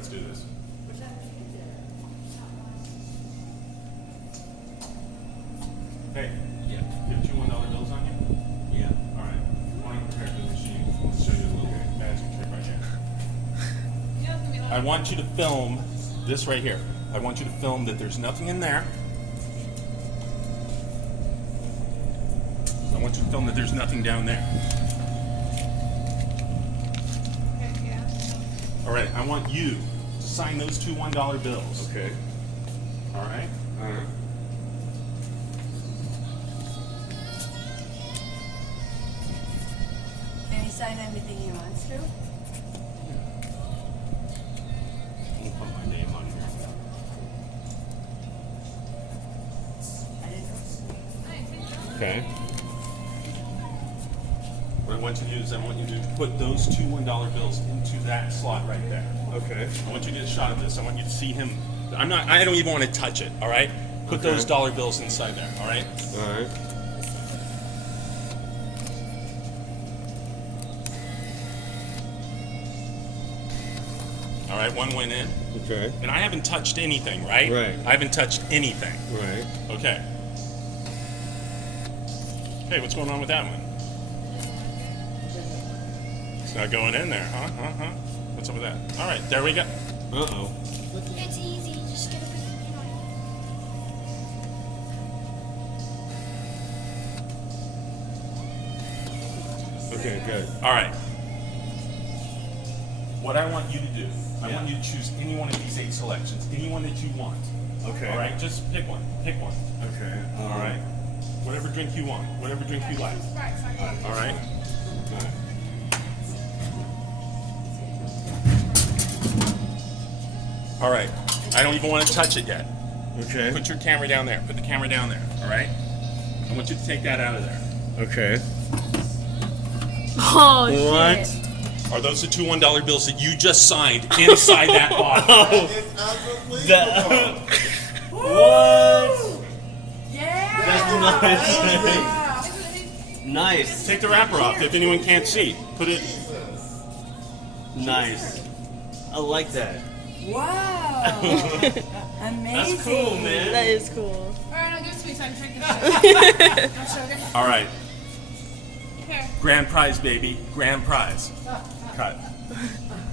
let's do this. Hey. Yeah. You have two $1 bills on you? Yeah. All right. Why don't you prepare for the machine? Let's show you a little magic trick right here. I want you to film this right here. I want you to film that there's nothing in there. I want you to film that there's nothing down there. All right, I want you to sign those two $1 bills. Okay. All right? Alright. Can he sign anything he wants to? I'll put my name on here. I didn't know. Okay. What I want you to do is I want you to put those two $1 bills into that slot right there. Okay. I want you to get a shot of this. I want you to see him. I don't even want to touch it, all right? Put Okay. those dollar bills inside there, all right? Alright. All right, one went in. Okay. And I haven't touched anything, right? Right. I haven't touched anything. Right. Okay. Hey, what's going on with that one? It's not going in there, huh? What's up with that? All right, there we go. Uh-oh. It's easy, just get a bit, Okay, good. All right. What I want you to do, I Yeah. want you to choose any one of these 8 selections, any one that you want. Okay. All right, just pick one. Pick one. Okay. All right. Whatever drink you want, whatever drink you like. All right. Alright. All right. I don't even want to touch it yet. Okay. Put your camera down there. Put the camera down there. All right. I want you to take that out of there. Okay. Oh, What? shit. Are those the two $1 bills that you just signed inside that bottle? That, what? Yeah. That's nice. Nice. Take the wrapper off if anyone can't see. Put it. Nice. I like that. Wow. Amazing. That's cool, man. That is cool. Alright, I'll give it to me so I can drink this shit. I'll show you. All right. Here. Grand prize, baby. Grand prize. Cut.